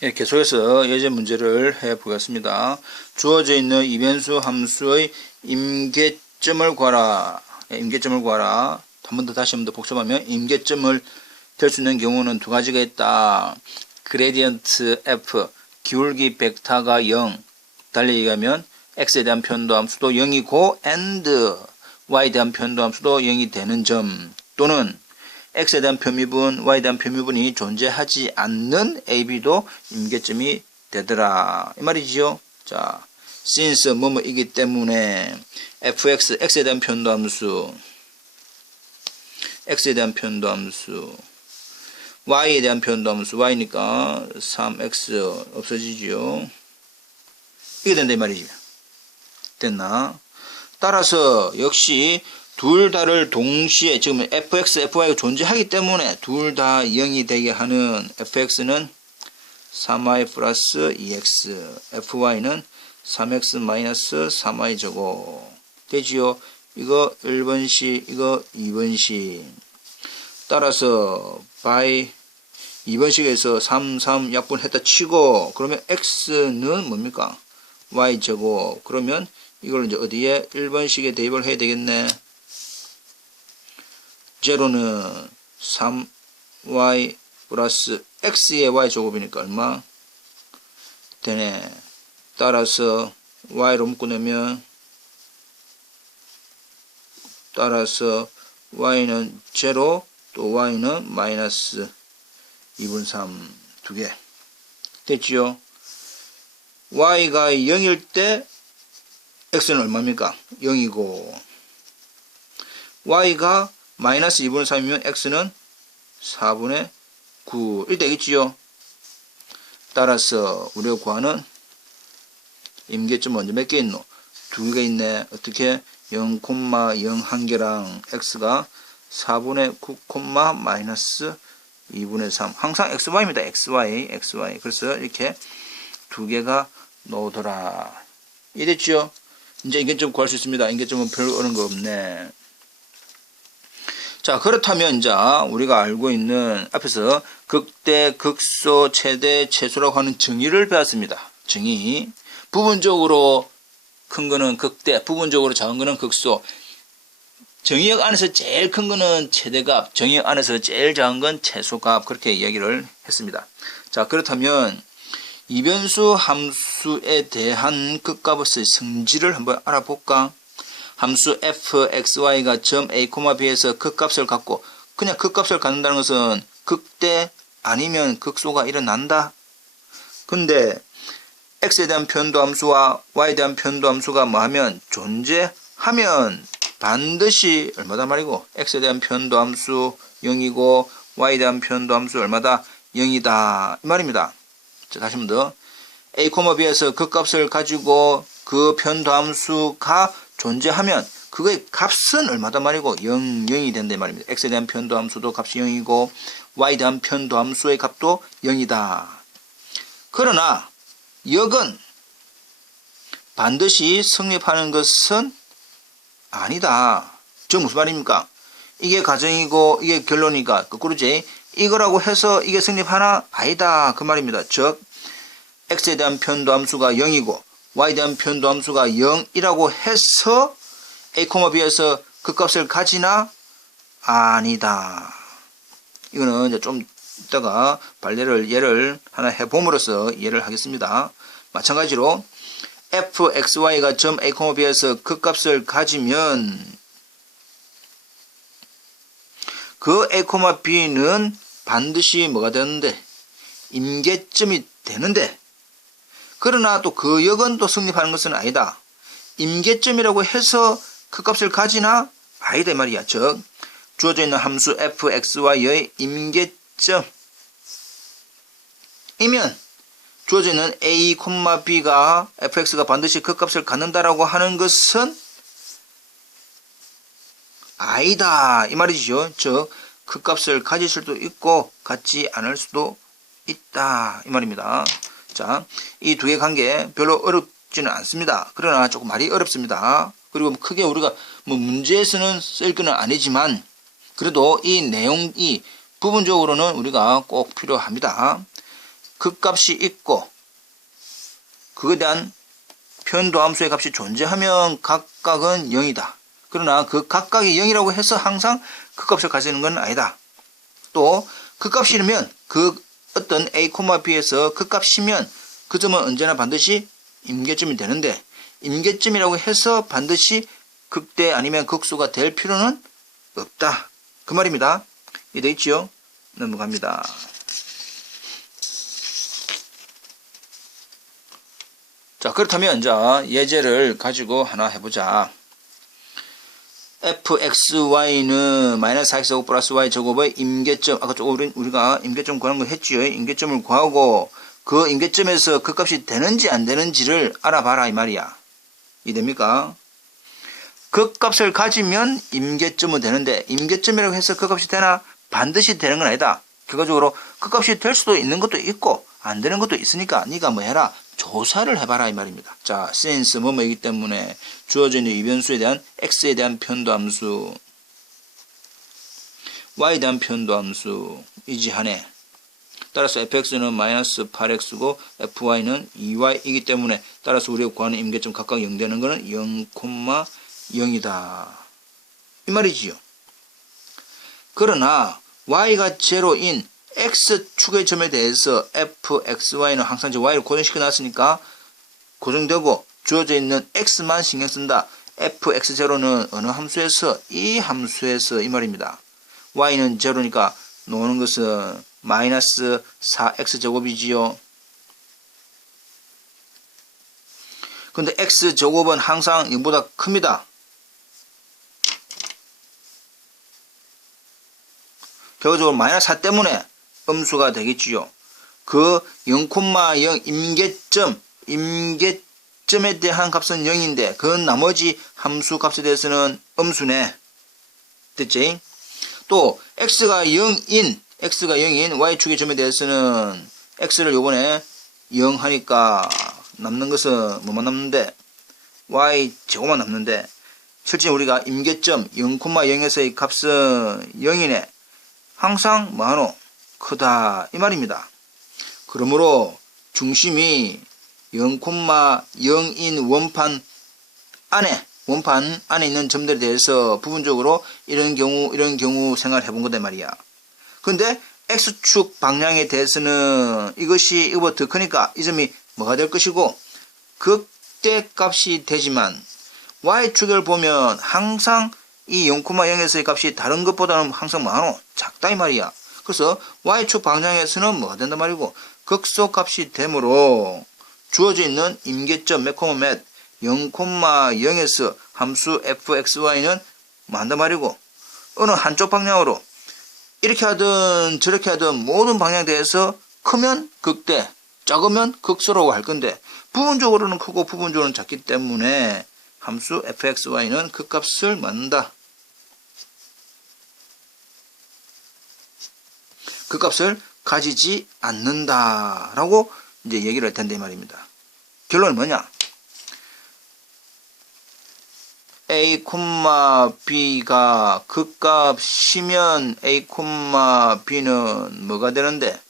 예, 계속해서 예제 문제를 해보겠습니다. 주어져 있는 이변수 함수의 임계점을 구하라. 예, 임계점을 구하라. 한 번 더 다시 한 번 더 복습하면 임계점을 될 수 있는 경우는 두 가지가 있다. 그레디언트 f, 기울기 벡터가 0. 달리 얘기하면 x에 대한 편도함수도 0이고 and y에 대한 편도함수도 0이 되는 점, 또는 x에 대한 표미분, y에 대한 표미분이 존재하지 않는 AB도 임계점이 되더라. 이 말이지요. 자, since 뭐뭐이기 때문에 fx, x에 대한 편도함수, x에 대한 편도함수, y에 대한 편도함수, y니까 3x 없어지지요. 이게 된다 이 말이지. 됐나? 따라서 역시 둘 다를 동시에 지금 fx, fy가 존재하기 때문에 둘 다 0이 되게 하는 fx는 3y 플러스 2x, fy는 3x 마이너스 3y 제곱 되지요. 이거 1번식, 이거 2번식. 따라서 by 2번식에서 3, 3 약분했다 치고, 그러면 x는 뭡니까? y 제곱. 그러면 이걸 이제 어디에 1번식에 대입을 해야 되겠네. 제로는 3y 플러스 x의 y 제곱이니까 얼마? 되네. 따라서 y로 묶어내면, 따라서 y는 제로, 또 y는 마이너스 2분 3 두 개. 됐지요? y가 0일 때 x는 얼마입니까? 0이고, y가 마이너스 2분의 3이면 x는 4분의 9. 이렇게 되겠지요. 따라서 우리가 구하는 임계점 먼저 몇 개 있노? 두 개 있네. 어떻게? 0, 0 한 개랑 x가 4분의 9, 마이너스 2분의 3. 항상 xy입니다. xy. 그래서 이렇게 두 개가 나오더라. 이랬죠? 이제 임계점 구할 수 있습니다. 임계점은 별 어려운 거 없네. 자, 그렇다면 이제 우리가 알고 있는 앞에서 극대, 극소, 최대, 최소라고 하는 정의를 배웠습니다. 정의. 부분적으로 큰 거는 극대, 부분적으로 작은 거는 극소. 정의역 안에서 제일 큰 거는 최대값, 정의역 안에서 제일 작은 건 최소값. 그렇게 이야기를 했습니다. 자, 그렇다면 이변수 함수에 대한 극값의 성질을 한번 알아볼까? 함수 f, x, y가 점 a, b에서 극값을 갖고, 그냥 극값을 갖는다는 것은 극대 아니면 극소가 일어난다. 근데 x에 대한 편도함수와 y에 대한 편도함수가 뭐하면 존재하면 반드시 얼마다 말이고, x에 대한 편도함수 0이고 y에 대한 편도함수 얼마다? 0이다 이 말입니다. 자, 다시 한 번 더. a, b에서 극값을 가지고 그 편도함수가 존재하면 그거의 값은 얼마다 말이고? 0이 된다 말입니다. x에 대한 편도함수도 값이 0이고 y에 대한 편도함수의 값도 0이다. 그러나 역은 반드시 성립하는 것은 아니다. 저 무슨 말입니까? 이게 가정이고 이게 결론이니까 거꾸로지. 이거라고 해서 이게 성립하나? 아니다. 그 말입니다. 즉 x에 대한 편도함수가 0이고 y에 대한 편도함수가 0이라고 해서 a, b에서 그 값을 가지나? 아니다. 이거는 이제 좀 이따가 예를 하나 해봄으로써 이해를 하겠습니다. 마찬가지로 f, x, y가 점 a, b에서 그 값을 가지면 그 a, b는 반드시 뭐가 되는데? 임계점이 되는데, 그러나 또 그 역은 또 성립하는 것은 아니다. 임계점이라고 해서 그 값을 가지나? 아니다 이 말이야. 즉 주어져 있는 함수 f, x, y의 임계점이면 주어져 있는 a, b가 fx가 반드시 그 값을 갖는다라고 하는 것은 아니다 이 말이죠. 즉 그 값을 가질 수도 있고 갖지 않을 수도 있다 이 말입니다. 자, 이 두 개 관계 별로 어렵지는 않습니다. 그러나 조금 말이 어렵습니다. 그리고 크게 우리가 문제에서는 쓸 건 아니지만 그래도 이 내용이 부분적으로는 우리가 꼭 필요합니다. 극값이 있고 그거에 대한 편도함수의 값이 존재하면 각각은 0이다. 그러나 그 각각이 0이라고 해서 항상 극값을 가지는 건 아니다. 또 극값이면 그 어떤 A, B에서 극값이면 그 점은 언제나 반드시 임계점이 되는데 임계점이라고 해서 반드시 극대 아니면 극소가 될 필요는 없다. 그 말입니다. 이해되어 있지요? 넘어갑니다. 자, 그렇다면 자 예제를 가지고 하나 해보자. fxy는 마이너스 4x제곱 플러스 y 제곱의 임계점, 아까 우리가 임계점 구하는 거 했지요. 임계점을 구하고 그 임계점에서 그 값이 되는지 안 되는지를 알아봐라 이 말이야. 이해됩니까? 그 값을 가지면 임계점은 되는데 임계점이라고 해서 그 값이 되나? 반드시 되는 건 아니다. 결과적으로 그 값이 될 수도 있는 것도 있고 안 되는 것도 있으니까 네가 뭐 해라? 조사를 해봐라 이 말입니다. 자, since 뭐뭐이기 때문에 주어져 있는 이변수에 대한 x에 대한 편도함수, y에 대한 편도함수 이지하네. 따라서 fx는 마이너스 8x고 fy는 2y이기 때문에 따라서 우리가 구하는 임계점 각각 0 되는 거는 0,0이다. 이 말이지요. 그러나 y가 제로인 x축의 점에 대해서 fxy는 항상 y를 고정시켜 놨으니까 고정되고 주어져 있는 x만 신경 쓴다. fx0는 어느 함수에서? 이 함수에서 이 말입니다. y는 제로니까 노는 것은 마이너스 4x제곱이지요. 근데 x제곱은 항상 0보다 큽니다. 결과적으로 마이너스 4 때문에 음수가 되겠지요. 그 0,0 임계점에 대한 값은 0인데 그 나머지 함수 값에 대해서는 음수네. 됐지? 또 x가 0인 y축의 점에 대해서는 x를 요번에 0 하니까 남는 것은 뭐만 남는데 y제곱만 남는데 실제 우리가 임계점 0,0에서의 값은 0이네. 항상 뭐하노? 크다 이 말입니다. 그러므로 중심이 0,0인 원판 안에 있는 점들에 대해서 부분적으로 이런 경우 생각해 본 거다 말이야. 근데 x축 방향에 대해서는 이것이 이거보다 더 크니까 이 점이 뭐가 될 것이고 극대값이 되지만 y축을 보면 항상 이 0,0에서의 값이 다른 것보다는 항상 많어 작다 이 말이야. 그래서 y축 방향에서는 뭐가 된단 말이고 극소값이 되므로 주어져 있는 임계점 몇 콤마 몇 0,0에서 함수 fxy는 뭐 한단 말이고 어느 한쪽 방향으로 이렇게 하든 저렇게 하든 모든 방향에 대해서 크면 극대, 작으면 극소라고 할 건데 부분적으로는 크고 부분적으로는 작기 때문에 함수 fxy는 극값을 맞는다. 그 값을 가지지 않는다라고 이제 얘기를 할 텐데 이 말입니다. 결론은 뭐냐? A, B가 극값이면 A, B는 뭐가 되는데?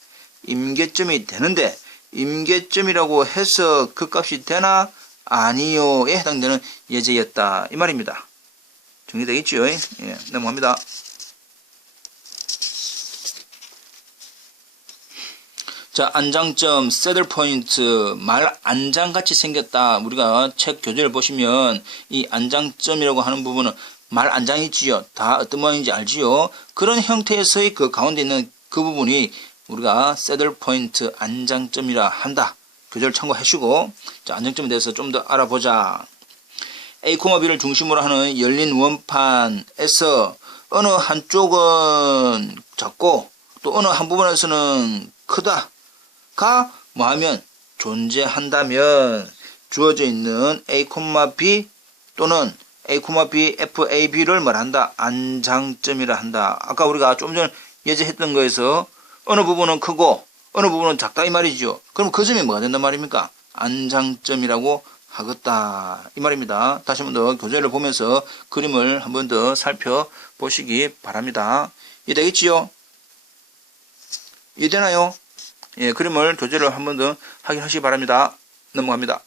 임계점이 되는데 임계점이라고 해서 극값이 되나? 아니요에 해당되는 예제였다. 이 말입니다. 정리되겠죠? 예, 넘어갑니다. 자, 안장점, 새들 포인트, 말 안장같이 생겼다. 우리가 책 교재를 보시면 이 안장점이라고 하는 부분은 말 안장이 있지요. 다 어떤 모양인지 알지요. 그런 형태에서의 그 가운데 있는 그 부분이 우리가 새들 포인트, 안장점이라 한다. 교재를 참고하시고, 자, 안장점에 대해서 좀 더 알아보자. A, B를 중심으로 하는 열린 원판에서 어느 한쪽은 작고 또 어느 한 부분에서는 크다. 가 뭐하면 존재한다면 주어져 있는 A, B 또는 A, B, F, A, B를 말한다. 안장점이라 한다. 아까 우리가 좀 전에 예제했던 거에서 어느 부분은 크고 어느 부분은 작다 이 말이죠. 그럼 그 점이 뭐가 된단 말입니까? 안장점이라고 하겠다 이 말입니다. 다시 한 번 더 교재를 보면서 그림을 한 번 더 살펴보시기 바랍니다. 이해되겠지요? 이해되나요? 그림을 교재를 한 번 더 확인하시기 바랍니다. 넘어갑니다.